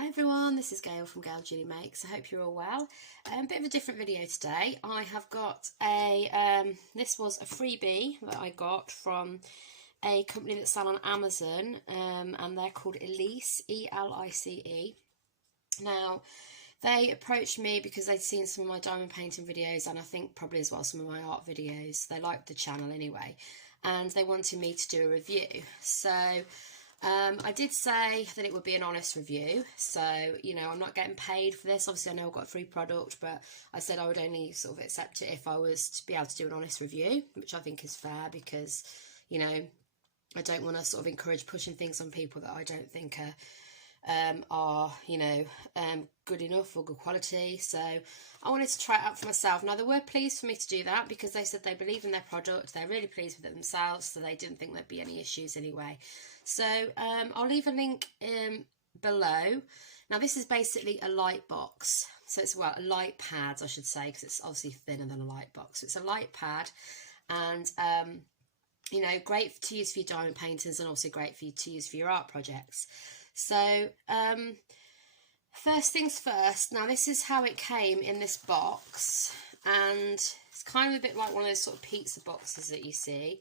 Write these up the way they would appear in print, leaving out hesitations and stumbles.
Hi everyone, this is Gail from Gail Julie Makes. I hope you're all well. A bit of a different video today. I have got this was a freebie that I got from a company that's sold on Amazon, and they're called Elice, E-L-I-C-E. Now, they approached me because they'd seen some of my diamond painting videos, and I think probably as well some of my art videos. They liked the channel anyway, and they wanted me to do a review. So I did say that it would be an honest review, so, you know, I'm not getting paid for this. Obviously, I know I've got a free product, but I said I would only sort of accept it if I was to be able to do an honest review, which I think is fair because, you know, I don't want to sort of encourage pushing things on people that I don't think are good enough or good quality. So I wanted to try it out for myself. Now, they were pleased for me to do that because they said they believe in their product, they're really pleased with it themselves, so they didn't think there'd be any issues anyway. So I'll leave a link below. Now, this is basically a light box, so it's, well, a light pad I should say, because it's obviously thinner than a light box. It's a light pad, and you know, great to use for your diamond paintings and also great for you to use for your art projects. So first things first, now this is how it came in this box, and it's kind of a bit like one of those sort of pizza boxes that you see,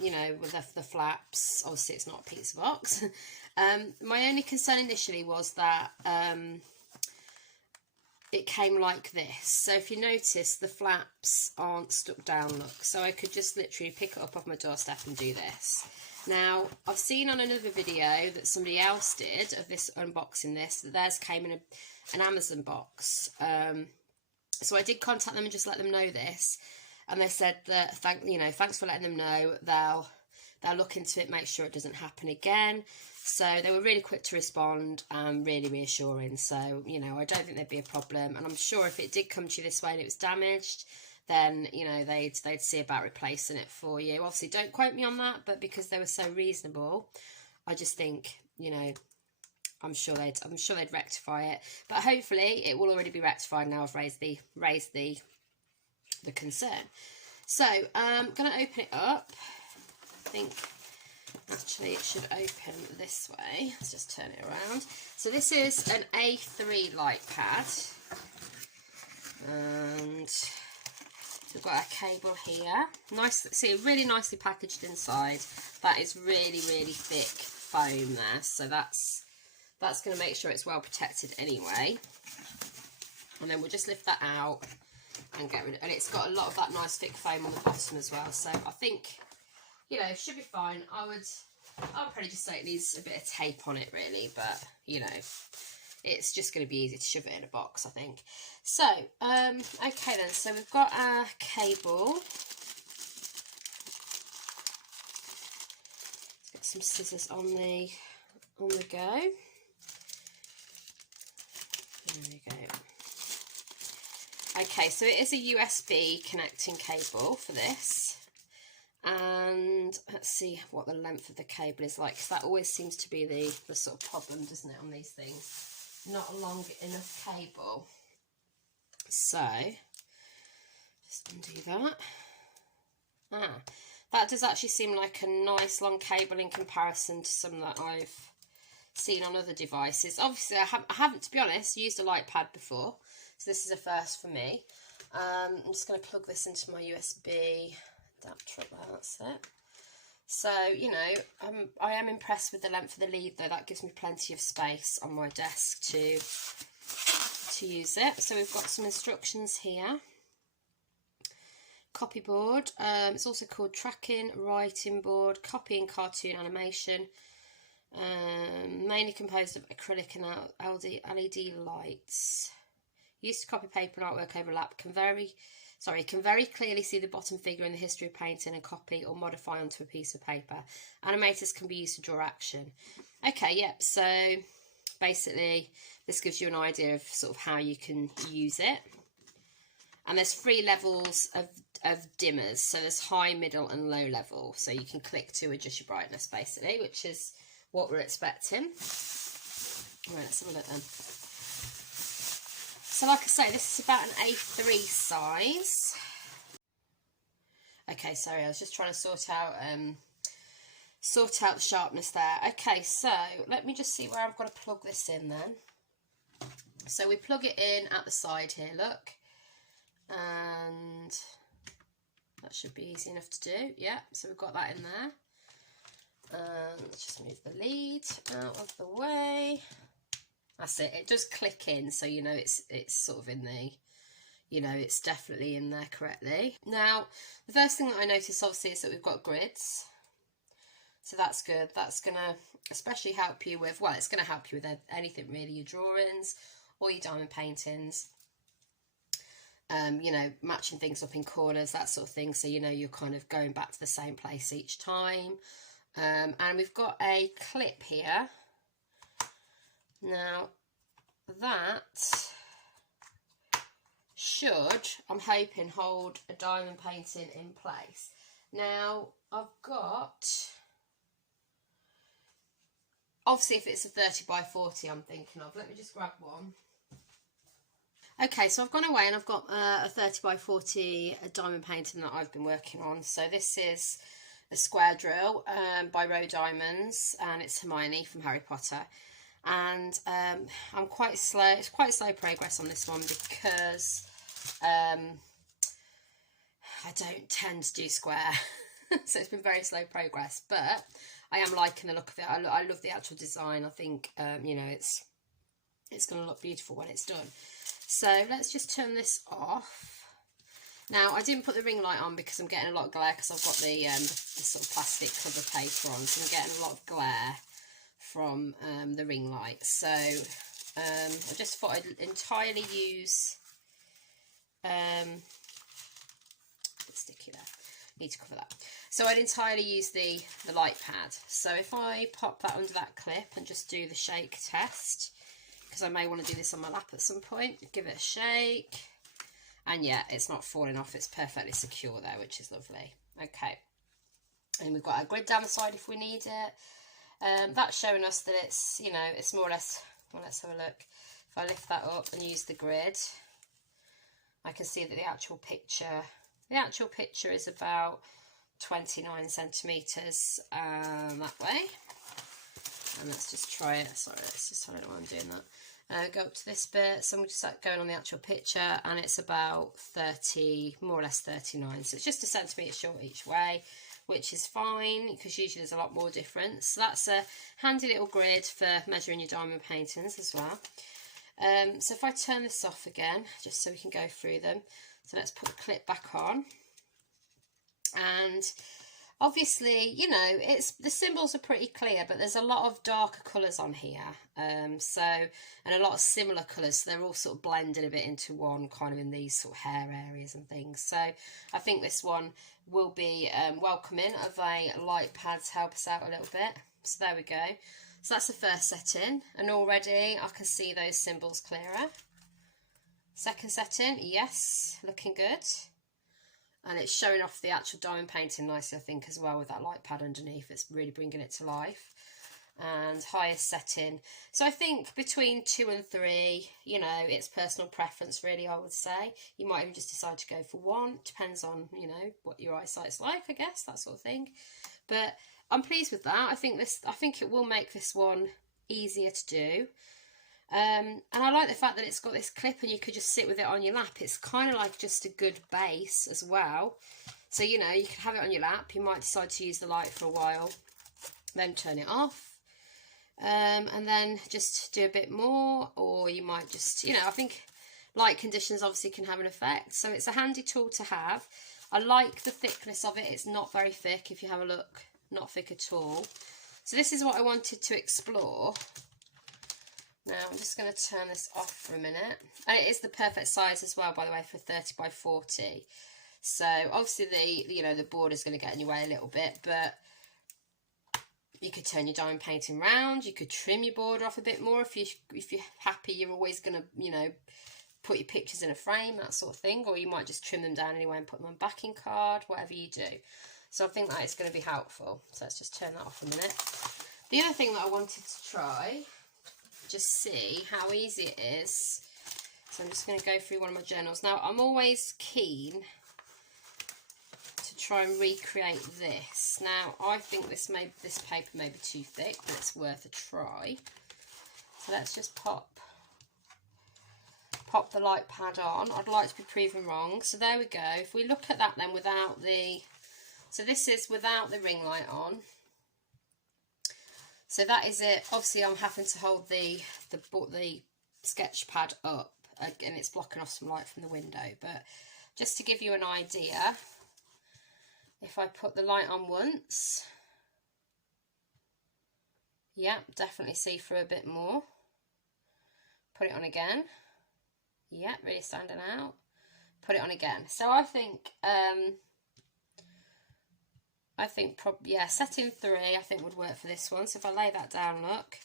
you know, with the flaps. Obviously it's not a pizza box. My only concern initially was that it came like this. So if you notice, the flaps aren't stuck down, look, so I could just literally pick it up off my doorstep and do this. Now, I've seen on another video that somebody else did of this, unboxing this, that theirs came in an Amazon box. So I did contact them and just let them know this, and they said that thanks for letting them know. They'll look into it, make sure it doesn't happen again. So they were really quick to respond and really reassuring. So, you know, I don't think there'd be a problem, and I'm sure if it did come to you this way and it was damaged, then, you know, they'd see about replacing it for you. Obviously, don't quote me on that, but because they were so reasonable, I just think, you know, I'm sure they'd rectify it. But hopefully, it will already be rectified now. I've raised the concern. So I'm gonna open it up. I think actually it should open this way. Let's just turn it around. So this is an A3 light pad, and we've got a cable here. Nice, see, really nicely packaged inside. That is really, really thick foam there, so that's going to make sure it's well protected anyway. And then we'll just lift that out and get rid of it. And it's got a lot of that nice thick foam on the bottom as well. So I think, you know, it should be fine. I would probably just say it needs a bit of tape on it, really, but, you know, it's just going to be easy to shove it in a box, I think. So, okay then, so we've got our cable. Let's get some scissors on the go. There we go. Okay, so it is a USB connecting cable for this. And let's see what the length of the cable is like, because that always seems to be the sort of problem, doesn't it, on these things? Not a long enough cable. So just undo that. That does actually seem like a nice long cable in comparison to some that I've seen on other devices. Obviously I haven't, to be honest, used a light pad before, so this is a first for me. I'm just going to plug this into my USB adapter. That's it. So, you know, I am impressed with the length of the lead, though. That gives me plenty of space on my desk to use it. So we've got some instructions here. Copy board. It's also called tracking writing board, copying cartoon animation. Mainly composed of acrylic and LED lights. Used to copy paper and artwork overlap. Can very clearly see the bottom figure in the history of painting and copy or modify onto a piece of paper. Animators can be used to draw action. Okay, yep, so basically this gives you an idea of sort of how you can use it. And there's 3 levels of dimmers. So there's high, middle and low level. So you can click to adjust your brightness basically, which is what we're expecting. Right, let's have a look then. So like I say, this is about an A3 size. Okay, sorry, I was just trying to sort out sort out the sharpness there. Okay, so let me just see where I've got to plug this in then. So we plug it in at the side here, look, and that should be easy enough to do. Yeah, so we've got that in there. And let's just move the lead out of the way. That's it. It does click in, so you know it's sort of in the, you know, it's definitely in there correctly. Now, the first thing that I notice obviously is that we've got grids. So that's good. That's going to especially help you with, well, it's going to help you with anything really, your drawings or your diamond paintings. You know, matching things up in corners, that sort of thing. So, you know, you're kind of going back to the same place each time. And we've got a clip here. Now, that should, I'm hoping, hold a diamond painting in place. Now, I've got, obviously if it's a 30 by 40 I'm thinking of, let me just grab one. Okay, so I've gone away and I've got a 30 by 40 diamond painting that I've been working on. So this is a square drill by Row Diamonds, and it's Hermione from Harry Potter. And I'm quite slow, it's quite slow progress on this one because I don't tend to do square. So it's been very slow progress, but I am liking the look of it. I love the actual design. I think, you know, it's going to look beautiful when it's done. So let's just turn this off. Now, I didn't put the ring light on because I'm getting a lot of glare because I've got the sort of plastic cover paper on, so I'm getting a lot of glare from the ring light. So I just thought I'd entirely use a bit sticky there, need to cover that. So I'd entirely use the light pad. So if I pop that under that clip and just do the shake test, because I may want to do this on my lap at some point, give it a shake, and yeah, it's not falling off, it's perfectly secure there, which is lovely. Okay, and we've got our grid down the side if we need it. That's showing us that it's, you know, it's more or less, well, let's have a look. If I lift that up and use the grid, I can see that the actual picture is about 29 centimetres that way. And let's just try it. Sorry, let's just, I don't know why I'm doing that. Go up to this bit, so I'm just going on the actual picture, and it's about 30, more or less 39. So it's just a centimetre short each way, which is fine because usually there's a lot more difference. So that's a handy little grid for measuring your diamond paintings as well. So if I turn this off again, just so we can go through them. So let's put the clip back on. And obviously, you know, the symbols are pretty clear, but there's a lot of darker colours on here. And a lot of similar colours, so they're all sort of blended a bit into one, kind of in these sort of hair areas and things. So I think this one will be welcoming of a light pad to help us out a little bit. So there we go. So that's the first setting, and already I can see those symbols clearer. Second setting, yes, looking good. And it's showing off the actual diamond painting nicely, I think, as well, with that light pad underneath. It's really bringing it to life. And highest setting. So I think between 2 and 3, you know, it's personal preference, really, I would say. You might even just decide to go for 1. Depends on, you know, what your eyesight's like, I guess, that sort of thing. But I'm pleased with that. I think it will make this one easier to do. And I like the fact that it's got this clip and you could just sit with it on your lap. It's kind of like just a good base as well. So, you know, you can have it on your lap. You might decide to use the light for a while, then turn it off. And then just do a bit more, or you might just, you know, I think light conditions obviously can have an effect. So it's a handy tool to have. I like the thickness of it. It's not very thick. If you have a look, not thick at all. So this is what I wanted to explore. Now I'm just going to turn this off for a minute. And it is the perfect size as well, by the way, for 30 by 40. So obviously the border is going to get in your way a little bit, but you could turn your diamond painting round. You could trim your border off a bit more if you're happy. You're always going to, you know, put your pictures in a frame, that sort of thing, or you might just trim them down anyway and put them on backing card, whatever you do. So I think that is going to be helpful. So let's just turn that off a minute. The other thing that I wanted to try, just see how easy it is. So I'm just going to go through one of my journals. Now I'm always keen to try and recreate this. Now, I think this paper may be too thick, but it's worth a try. So let's just pop the light pad on. I'd like to be proven wrong. So there we go. If we look at that then without the... So this is without the ring light on. So that is it. Obviously, I'm having to hold the sketch pad up, and it's blocking off some light from the window. But just to give you an idea, if I put the light on once, yeah, definitely see through a bit more. Put it on again. Yeah, really standing out. Put it on again. So I think probably, yeah, setting 3 I think would work for this one. So if I lay that down, look,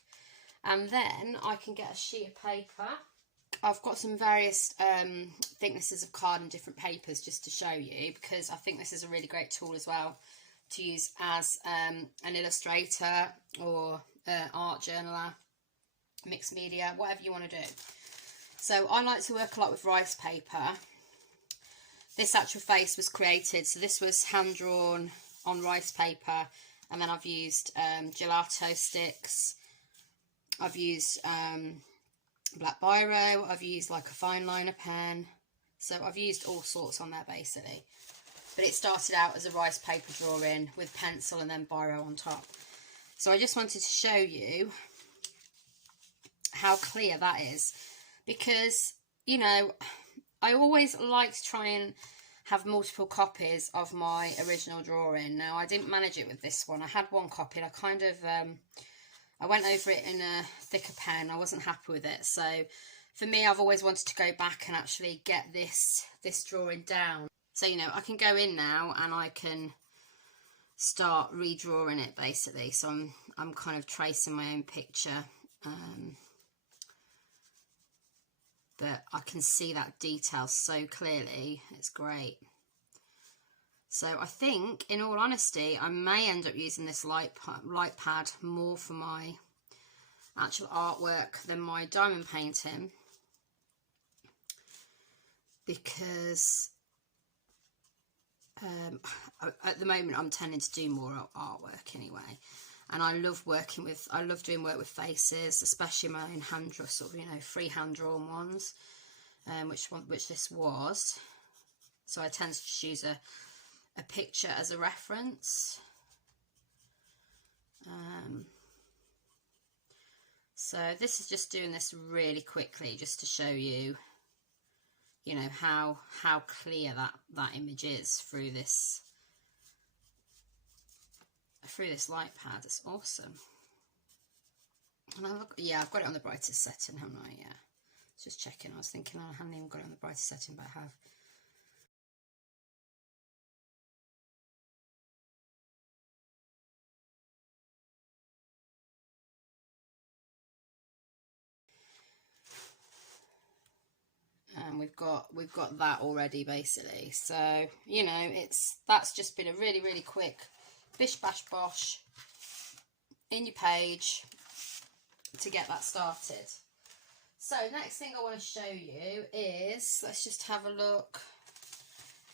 and then I can get a sheet of paper. I've got some various thicknesses of card and different papers just to show you, because I think this is a really great tool as well to use as an illustrator or art journaler, mixed media, whatever you want to do. So I like to work a lot with rice paper. This actual face was created, so this was hand drawn on rice paper, and then I've used gelato sticks, I've used black biro, I've used like a fine liner pen, so I've used all sorts on there basically. But it started out as a rice paper drawing with pencil and then biro on top. So I just wanted to show you how clear that is, because, you know, I always like to try and have multiple copies of my original drawing. Now, I didn't manage it with this one. I had one copy and I kind of, I went over it in a thicker pen. I wasn't happy with it. So for me, I've always wanted to go back and actually get this drawing down. So, you know, I can go in now and I can start redrawing it basically. So I'm kind of tracing my own picture. But I can see that detail so clearly. It's great. So I think, in all honesty, I may end up using this light pad more for my actual artwork than my diamond painting, because at the moment I'm tending to do more artwork anyway. And I love doing work with faces, especially my own hand drawn, sort of, you know, free hand drawn ones, which this was. So I tend to just use a picture as a reference. So this is just doing this really quickly, just to show you, you know, how clear that image is through this light pad. It's awesome. And I've got it on the brightest setting, haven't I? Yeah. Just checking. I was thinking I haven't even got it on the brightest setting, but I have. And we've got that already basically. So, you know, that's just been a really, really quick bish bash bosh in your page to get that started. So next thing I want to show you is, let's just have a look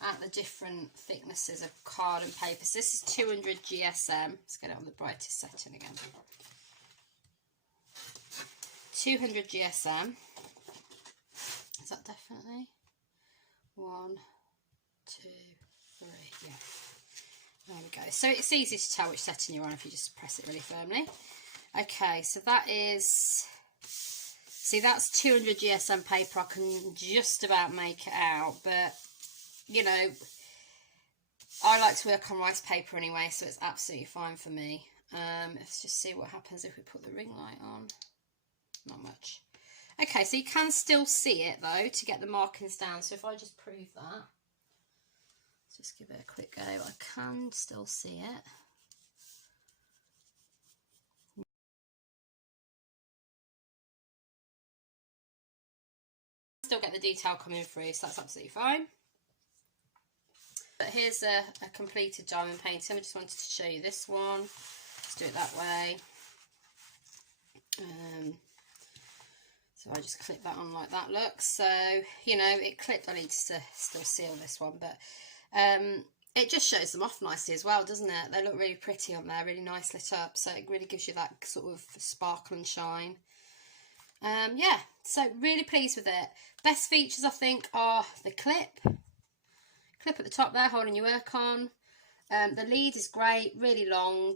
at the different thicknesses of card and paper. So this is 200 GSM. Let's get it on the brightest setting again. 200 GSM. Is that definitely? 1, 2, 3, yeah. There we go. So it's easy to tell which setting you're on if you just press it really firmly. Okay, so that is, see, that's 200 GSM paper. I can just about make it out, but, you know, I like to work on rice paper anyway, so it's absolutely fine for me. Let's just see what happens if we put the ring light on. Not much. Okay, so you can still see it, though, to get the markings down. So if I just prove that, let's just give it a quick go. I can still see it. Still get the detail coming through, so that's absolutely fine. But here's a completed diamond painting. I just wanted to show you this one. Let's do it that way. So I just clip that on like that, look. So, you know, it clipped. I need to still seal this one, but it just shows them off nicely as well, doesn't it? They look really pretty on there, really nice lit up, so it really gives you that sort of sparkle and shine. Yeah, so really pleased with it. Best features, I think, are the clip at the top there, holding your work on. The lead is great, really long.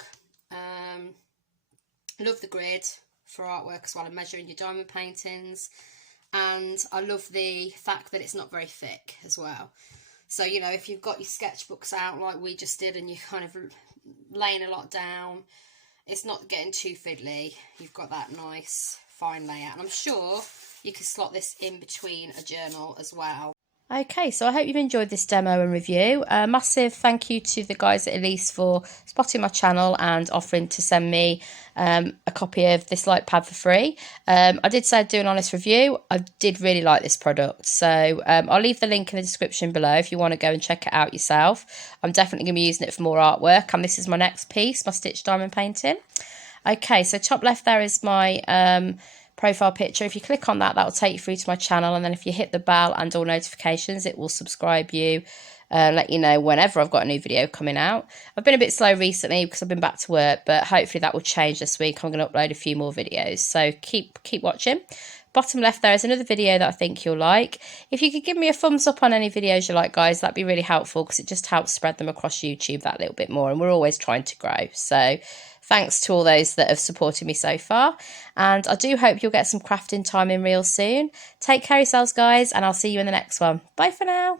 Love the grid for artwork as well, and measuring your diamond paintings. And I love the fact that it's not very thick as well. So, you know, if you've got your sketchbooks out like we just did and you're kind of laying a lot down, it's not getting too fiddly. You've got that nice fine layout. And I'm sure you can slot this in between a journal as well. Okay, so I hope you've enjoyed this demo and review. A massive thank you to the guys at Elice for spotting my channel and offering to send me a copy of this light pad for free. I did say I'd do an honest review. I did really like this product, so I'll leave the link in the description below if you want to go and check it out yourself. I'm definitely going to be using it for more artwork, and this is my next piece, my stitched diamond painting. Okay, so top left there is my profile picture. If you click on that, that will take you through to my channel, and then if you hit the bell and all notifications, it will subscribe you, let you know whenever I've got a new video coming out. I've been a bit slow recently because I've been back to work, but hopefully that will change this week. I'm going to upload a few more videos, so keep watching. Bottom left there is another video that I think you'll like. If you could give me a thumbs up on any videos you like, guys, that'd be really helpful because it just helps spread them across YouTube that little bit more, and we're always trying to grow. So thanks to all those that have supported me so far, and I do hope you'll get some crafting time in real soon. Take care of yourselves, guys, and I'll see you in the next one. Bye for now.